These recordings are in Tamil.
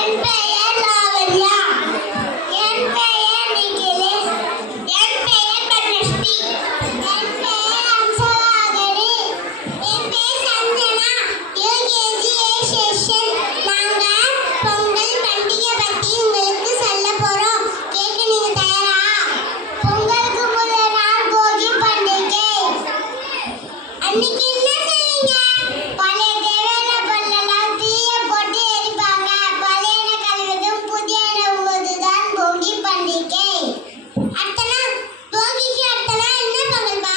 என் பெயர் லாவண்யா. என் பெயர் நிகிலேஷ். என் பெயர் பத்மஸ்ரீ. என் பெயர் அம்சவாகரி. என் பெயர் சஞ்சனா. யூகேஜி ஏ செஷன். நாங்க பொங்கல் பண்டிகை பத்தி உங்களுக்கு சொல்ல போறோம். கேட்க நீங்க தயாரா? பொங்கலுக்கு முதல் நாள் போகி பண்டிகை. அன்னைக்கு என்ன செய்வீங்க? பழைய தேவையான பொருளெல்லாம் தீய போட்டு எரிப்பாங்க. பழையன கழிவதும் புதியன உவதுதான் போகி பண்டிகை. அடுத்த நாள் போகிக்கு அடுத்த நாள் என்ன பொங்கல்பா?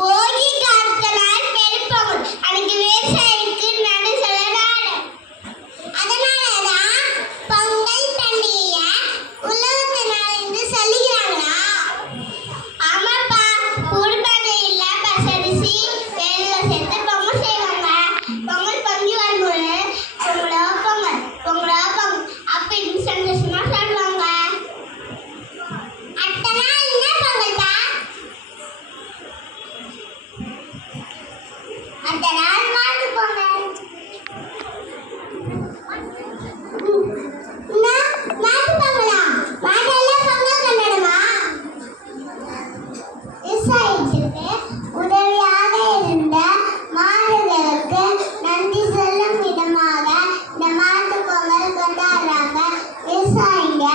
போகிக்கு அடுத்த நாள் பெரும்பொங்கல். அன்னைக்கு விவசாயிக்கு நடு சொல்ல நாடு. அதனாலதான் பொங்கல் பண்டிகையை உழவு நாள் என்று சொல்லுகிறாங்களா? ஆமாப்பா, ஊர்பண்டையில பச்சரிசி வெல்லம் சேர்த்து பொங்கல் செய்வாங்க. பொங்கல் பொங்கி வரும்போது பொங்கலோ பொங்கல் பொங்கலோ பொங்கல் அப்படின்னு சந்தோஷமா சொல்லுவாங்க. அடுத்த நாள் என்ன பொங்கல்பா? அடுத்த நாள் மாட்டு பொங்கல். மாட்டு பொங்கலா? மாட்டெல்லாம் பொங்கல் கொண்டாடுமா? விவசாயத்திற்கு உதவியாக இருந்த மாடுகளுக்கு நன்றி சொல்லும் விதமாக இந்த மாட்டு பொங்கல் கொண்டாடுறாங்க. விவசாயிங்க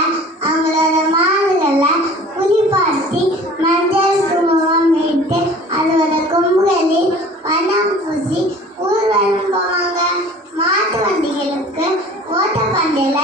அவங்களோட மாடுகளை குளிப்பாட்டி மஞ்சள் குங்குமம் இட்டு அதோட கொம்புகளில் வண்ணம் பூசி ஊர்வலம் போவாங்க. மாட்டு வண்டிகளுக்கு ஓட்ட பந்தயில